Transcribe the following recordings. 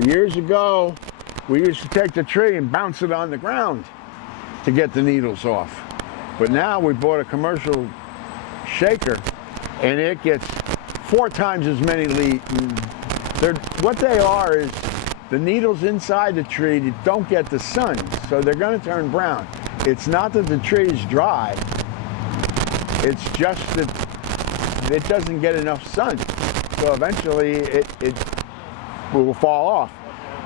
Years ago, we used to take the tree and bounce it on the ground to get the needles off. But now we bought a commercial shaker, and it gets 4 times as many leaves. What they are is the needles inside the tree don't get the sun, so they're going to turn brown. It's not that the tree is dry, it's just that it doesn't get enough sun. So eventually it will fall off.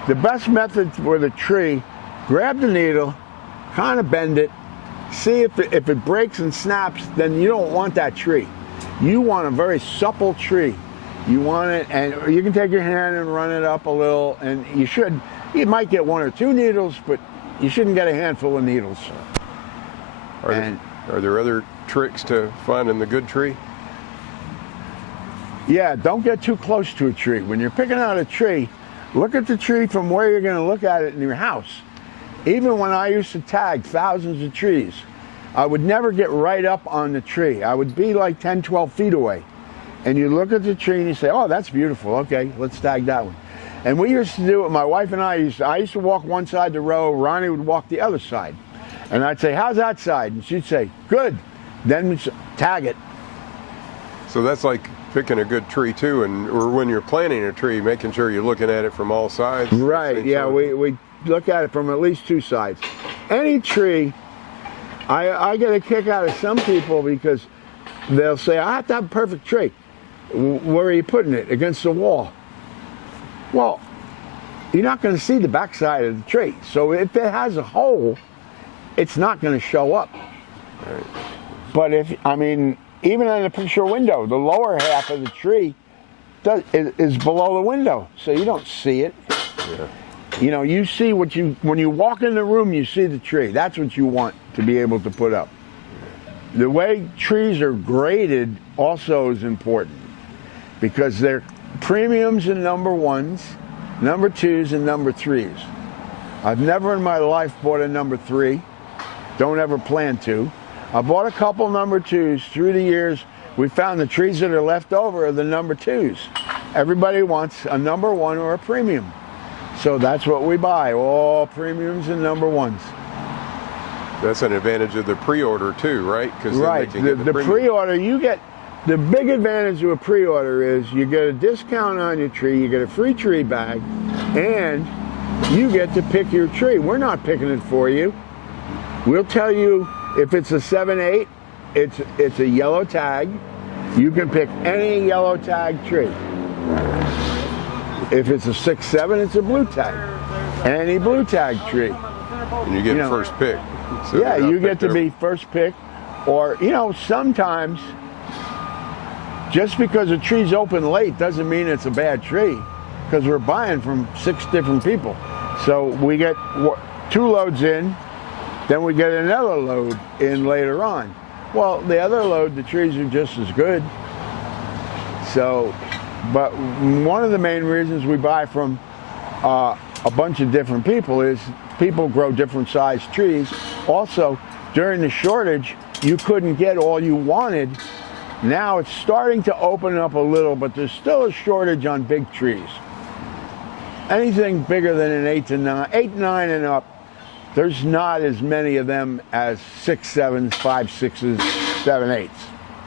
The best method for the tree, grab the needle, kind of bend it, see if it breaks and snaps, then you don't want that tree. You want a very supple tree. You want it, and you can take your hand and run it up a little, and you might get 1 or 2 needles, but you shouldn't get a handful of needles. Are there other tricks to finding the good tree? Yeah, don't get too close to a tree. When you're picking out a tree, look at the tree from where you're going to look at it in your house. Even when I used to tag thousands of trees, I would never get right up on the tree. I would be like 10, 12 feet away. And you look at the tree and you say, oh, that's beautiful. Okay, let's tag that one. And we used to do it, my wife and I used to walk one side of the row, Ronnie would walk the other side. And I'd say, how's that side? And she'd say, good. Then we'd tag it. So that's like picking a good tree too, or when you're planting a tree, making sure you're looking at it from all sides. Right, yeah, we look at it from at least 2 sides. Any tree, I get a kick out of some people because they'll say, I have to have a perfect tree. Where are you putting it? Against the wall. Well, you're not going to see the backside of the tree. So if it has a hole, it's not going to show up. Right. But even in the picture window, the lower half of the tree is below the window, so you don't see it. Yeah. You know, you see when you walk in the room, you see the tree. That's what you want to be able to put up. The way trees are graded also is important because they're premiums and number 1s, number 2s, and number 3s. I've never in my life bought a number 3. Don't ever plan to. I bought a couple number 2s through the years. We found the trees that are left over are the number 2s. Everybody wants a number 1 or a premium. So that's what we buy, all premiums and number 1s. That's an advantage of the pre-order too, right? Right, the pre-order, you get, the big advantage of a pre-order is you get a discount on your tree, you get a free tree bag, and you get to pick your tree. We're not picking it for you. We'll tell you if it's a 7/8, it's a yellow tag. You can pick any yellow tag tree. If it's a 6/7, it's a blue tag. Any blue tag tree. And you get first pick. So yeah, you get to be first pick. Or, sometimes just because a tree's open late doesn't mean it's a bad tree, because we're buying from 6 different people. So we get 2 loads in, then we get another load in later on. Well, the other load, the trees are just as good. So, but one of the main reasons we buy from a bunch of different people is people grow different sized trees. Also, during the shortage, you couldn't get all you wanted. Now it's starting to open up a little, but there's still a shortage on big trees. Anything bigger than an 8 to 9 and up, there's not as many of them as 6/7s, 5/6s, 7/8s.